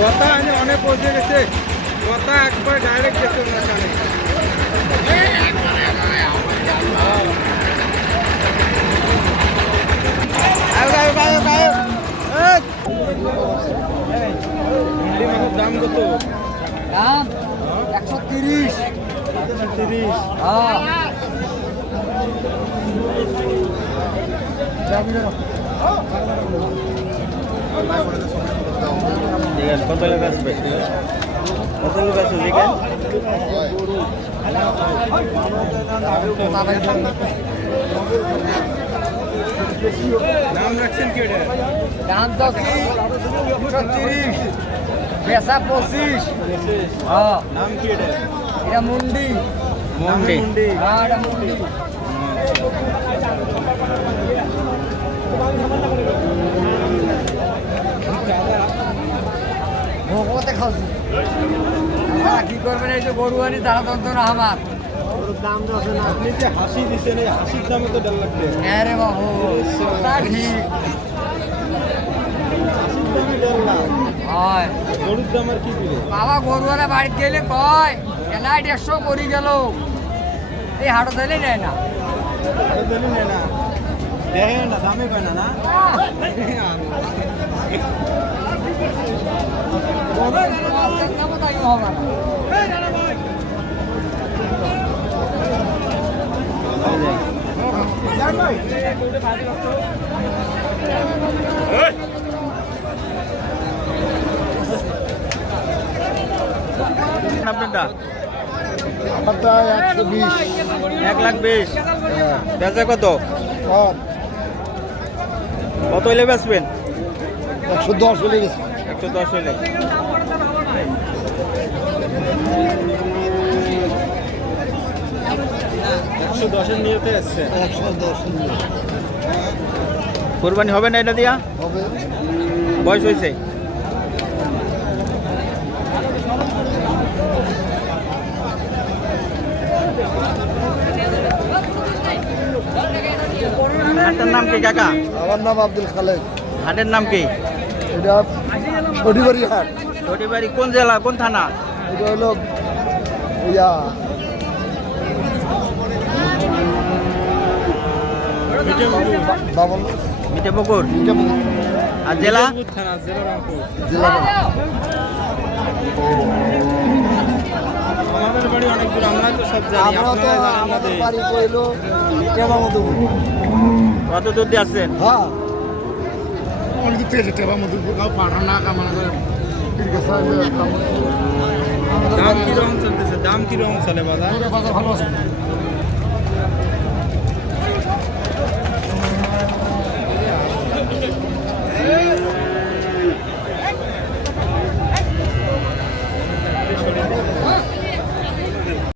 কথা অনেক পৌঁছে গেছে, কথা একবার ডাইরেক্ট গেছে না কানে। দাম কত? দাম 130। 130। হ্যাঁ কত লোক আসবে? কত লোক আসবে দেখেন। নাম রাখছেন কি? দাম তো 30, পেশা 25। হ্যাঁ নাম কি? এটা মুন্ডি। মুন্ডি। হ্যাঁ এটা মুন্ডি। ভোগতে খাচ্ছি। আপনারা কি করবেন? এই যে গরু আনি তারা যন্ত্রণা আমার। দাম আছে না, আপনি যে হাসি দিচ্ছেন এই হাসির দামে তো ডাল লাগবে। হ্যাঁ রে বাবু, তা ঠিক। হাসির দামে ডাল লাগ। হয় গরুর দাম আর কি দিবে? বাবা গরুয়ালা বাড়িতে গেলে কয় এলাই 150 করি গেল, এই হাটও দিলে নেয় না। আরে জানি না, দেখেন না দামে পায় না। না আপনারটা? আমারটা 120। 1,20,000। বেচা কত? কত হইলে বেচবেন? 110 হলে গেছে। 110 হইলে। 110 নিয়েতে আসছে। 110 কোরবানি হবে না এটা দিয়া? হবে। বয়স হয়েছে? হাটের নাম কি কাকা? আমার নাম আব্দুল খালেক। হাটের নাম কি? এটা ছটিবাড়ি হাট। ছটিবাড়ি কোন জেলা, কোন থানা? এটা হলো ইয়া বাবল মিঠাপুকুর। মিঠাপুকুর আর জেলা? জেলা। আমাদের বাড়ি অনেক দূর, আমরা তো সব জানি। আমরা তো আমাদের বাড়ি কইলো টেবামধুপুর। কত দূর দিয়ে আসছেন? হ্যাঁ অনেক দূর থেকে টেবামধুপুর গাঁও পাঠানা কামনা করে ঠিক আছে। দাম কিরকম চলতেছে? দাম কিরকম চলে বাজার? বাজার ভালো আছে।